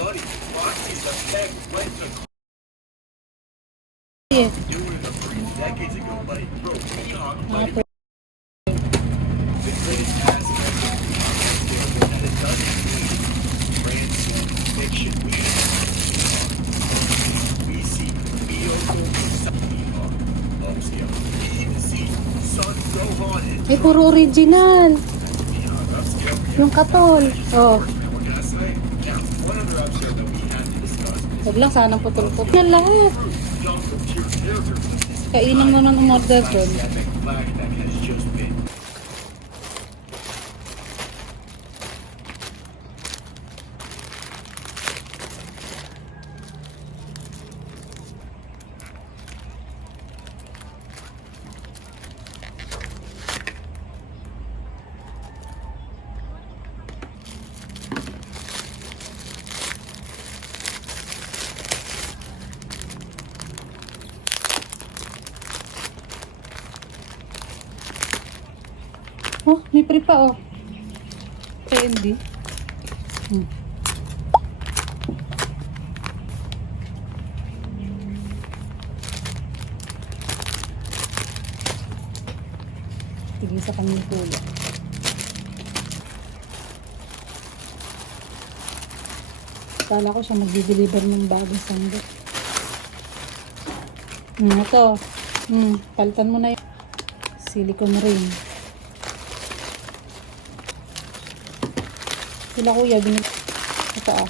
Yeah. Ay, puro original. Yung katol. Oh. Huwag lang sanang putol-putol. Yan lahat. Kainin mo ng umorder doon. Oh, may pre pa oh. Candy. Tigil sa kanyang kuya. Kala ko siya mag-deliver ng bagong sandok. Ito. Palitan mo na yung silicone ring. Sila kuya, binili. Ito ah.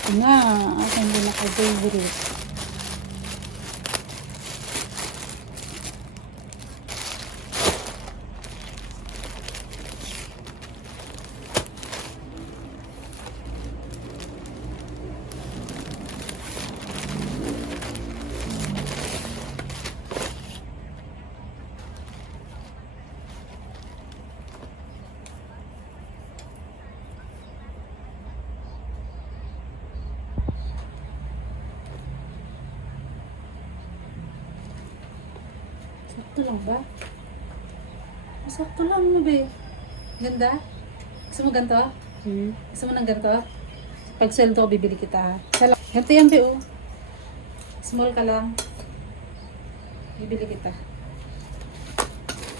Ito nga, aking pinaka-favorite. Sakto lang ba? Sakto lang mo be. Ganda? Gusto mo ganito? Gusto mo ng ganito? Pag sweldo ko, bibili kita. Ganito yan be oh. Small ka lang. Bibili kita.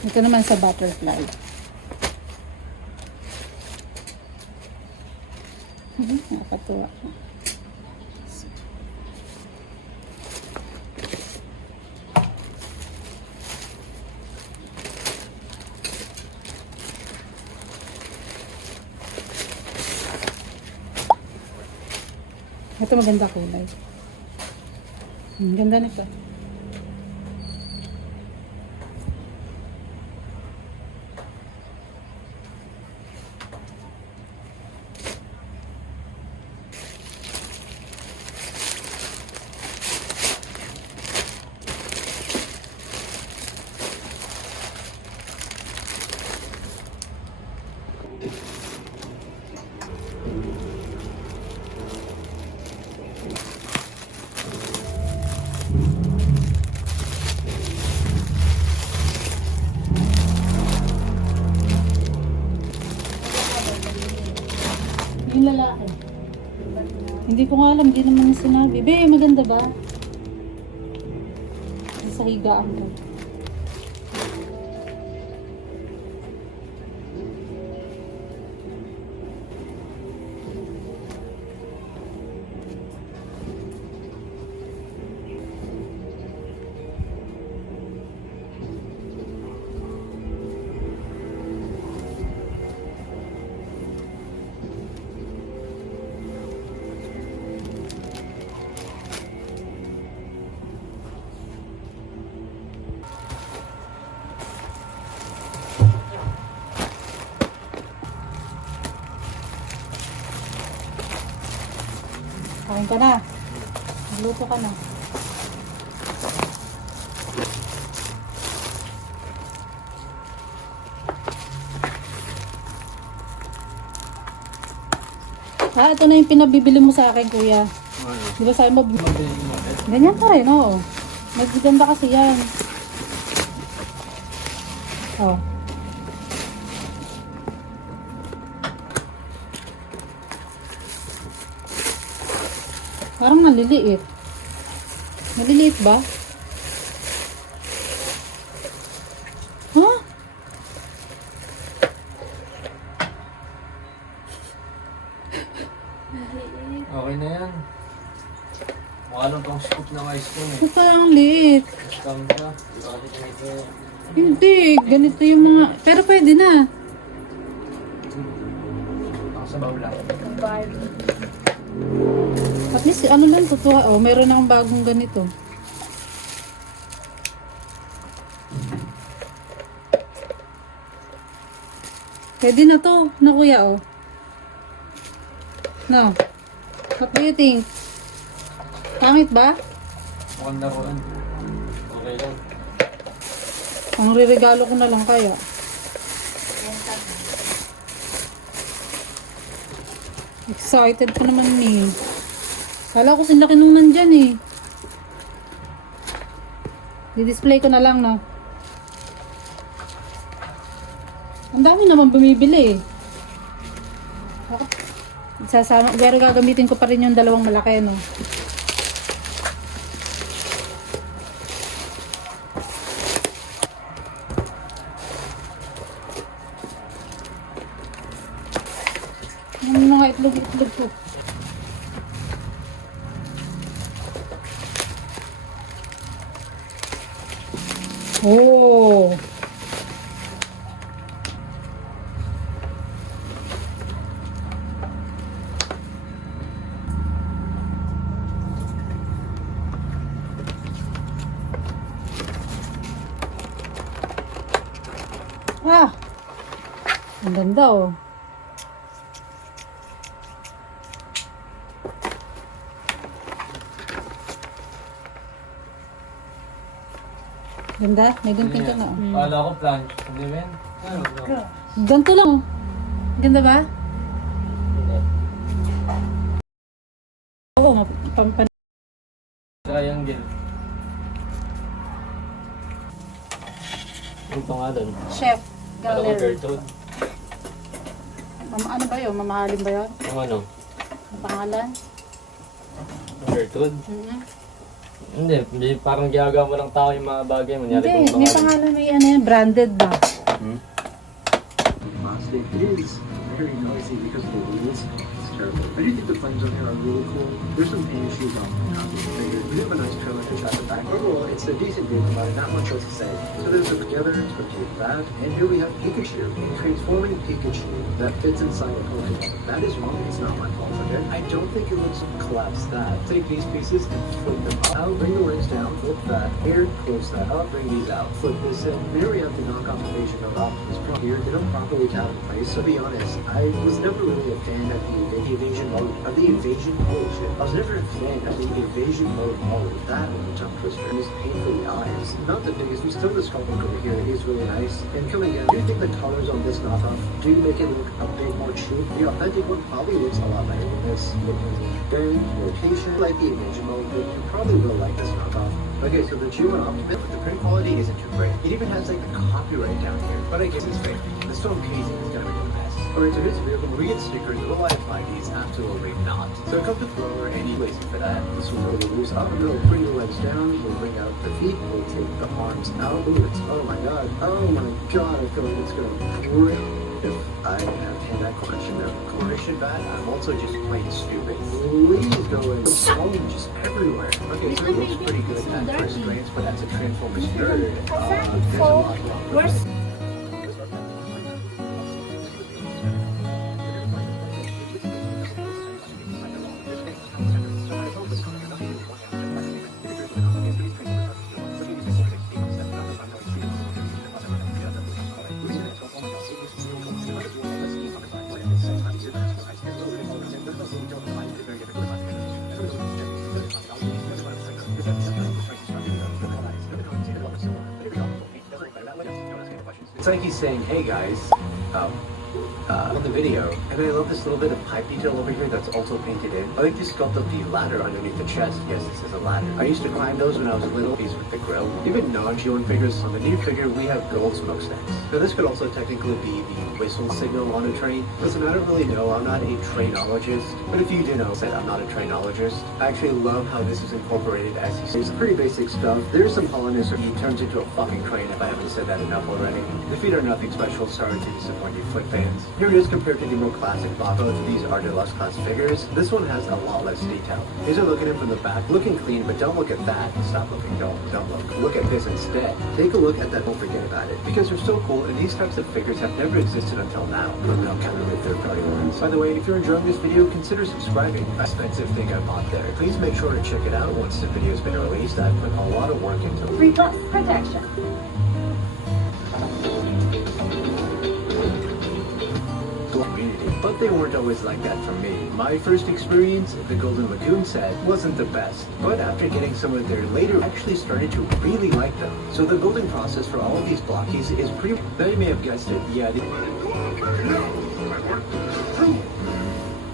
Ito naman sa butterfly. Nakakatuwa. Ito maganda kulay. Ganda nito. Yung lalaki. Hindi ko nga alam, di naman yung sinabi. Be, maganda ba? Sa higaan ko. Kain ka na. Magluto ka na. Ito na yung pinabibili mo sa akin, kuya. Di ba sa'yo mabili mo? Ganyan pa rin, oo. Magaganda kasi yan. Oh. Parang maliliit. Maliliit ba? Huh? Okay na yan. Mukha lang pang scoop ng ice cream eh. Ito parang liit. Scam siya. Di ba kasi tinito? Hindi, ganito yung mga... Pero pwede na. Ang sabaw lang. At least, ano lang, totoo. Oh, meron akong bagong ganito. Pwede na to, na kuya, oh. No. What do you think? Pangit ba? Mukhang laruan. Okay lang. Ang riregalo ko na lang kaya. Excited pa naman eh. Kala ko sinlaki nung nandyan eh. Di-display ko na lang, no? Ang dami naman bumibili eh. Sasama, pero gagamitin ko pa rin yung dalawang malaki, no? Ano mga itlog ko? Oh! Ah! Ang ganda oh. Ganda? May gunting ka na. Kala ko planch. Hindi men. Ano? Ganito lang oh. Ganda ba? Oo, pampan. Triangle. Ito nga doon. Chef Kala ko Galer. Gertrude. Ano ba yun? Mamahalin ba yun? Ang ano? Ang pangalan? Gertrude? Hindi, parang ginagawa mo lang tao yung mga bagay. Hindi, may pangalan, may ano yan, branded ba? It is very noisy because of the rules. It's terrible. I do think the flames on here are really cool. There's some paint issues on the copy. We have a nice trailer hitch at the back. Overall, it's a decent vehicle, but not much else to say. So there's a together, it's going to that. And here we have Pikachu, a transforming Pikachu that fits inside a Pokemon. That is wrong. It's not my fault, okay? I don't think it looks collapse that. Take these pieces and flip them up. I'll bring the rings down, flip that. Here, close that up, bring these out. Flip this in. Here we have the knockoff invasion of Optimus Prime. Here, they don't properly tap in place. So to be honest, I was never really a fan of the evasion mode. Of the evasion mode shit. I was never a fan of the evasion mode. That was a tongue twister. It was painfully eyes. Not the biggest. We still this comic over here. It is really nice. And coming in, I do think the colors on this knockoff do make it look a bit more true. The authentic one probably looks a lot better than this. Very more patient. Like the evasion mode, but you probably will like this knockoff. Okay, so the G1 Optimus, the print quality isn't too great. It even has like the copyright down here, but I guess it's fake. The Storm Casing is gonna make it a mess. Alright, so here's the vehicle. We get stickers, will I apply these? Absolutely not. So it comes with thrower and anyways for that. This one will loose up, we'll bring the legs down, we'll bring out the feet, we'll take the arms out. Ooh, it's, oh my god, I feel like it's gonna rip if I have had that collection now. Coloration bad, I'm also just plain stupid. Please go in. Falling just everywhere. Okay, so it looks pretty good at first glance, but as a Transformers nerd, there's a lot wrong. It's like he's saying, hey guys, on the video. And I love this little bit of pipe detail over here that's also painted in. I like the sculpt of the ladder underneath the chest. Yes, this is a ladder. I used to climb those when I was little, these with the grill. Even non-G1 figures, on the new figure we have gold smokestacks. Now this could also technically be the whistle signal on a train. Listen, I don't really know, I'm not a trainologist, but if you do know, said I'm not a trainologist. I actually love how this is incorporated as he says. Pretty basic stuff. There's some hollowness, or he turns into a fucking crane if I haven't said that enough already. The feet are nothing special, sorry to disappoint you foot fans. Here it is compared to the more classic box. Both of these are deluxe class figures. This one has a lot less detail. Here's a look at him from the back, looking clean, but don't look at that. Stop looking, don't look. Look at this instead. Take a look at that, don't forget about it. Because they're so cool, and these types of figures have never existed until now. But no kind of third-party ones. By the way, if you're enjoying this video, consider subscribing. Expensive thing I bought there. Please make sure to check it out once the video's been released. I've put a lot of work into it. Reflex protection. Community. But they weren't always like that for me. My first experience, the Golden Lagoon set, wasn't the best. But after getting some of their later, I actually started to really like them. So the building process for all of these blockies is pretty... Now you may have guessed it, yeah.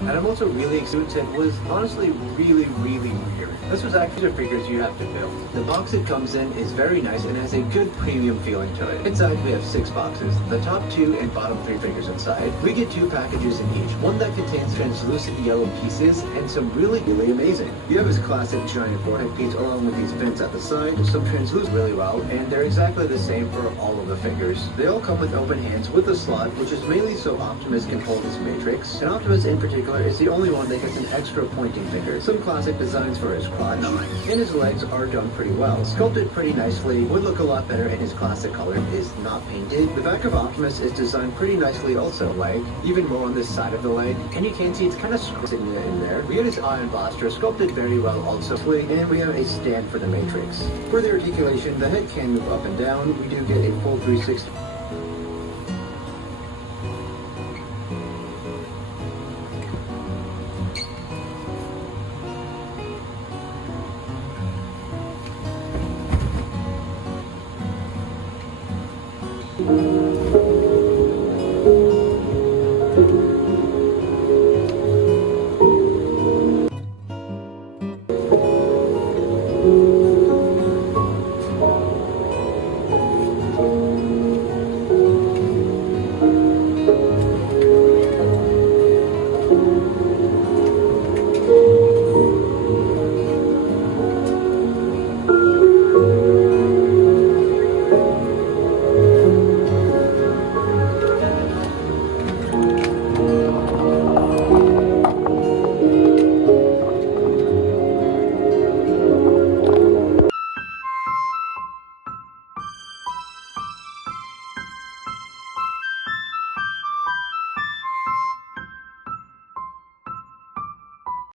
And I'm also really excited. It was honestly really weird. This was actually the figures you have to build. The box it comes in is very nice and has a good premium feeling to it. Inside we have 6 boxes, the top 2 and bottom 3 figures inside. We get 2 packages in each, one that contains translucent yellow pieces and some really amazing. You have his classic giant forehead piece along with these vents at the side, some translucent really well, and they're exactly the same for all of the figures. They all come with open hands with a slot, which is mainly so Optimus can hold his Matrix. And Optimus in particular is the only one that gets an extra pointing finger. Some classic designs for his crotch, and his legs are done pretty well. Sculpted pretty nicely, would look a lot better in his classic color, is not painted. The back of Optimus is designed pretty nicely also, like, even more on this side of the leg. And you can see it's kind of squished in there. We have his eye embossed, sculpted very well also. And we have a stand for the Matrix. For the articulation, the head can move up and down. We do get a full 360.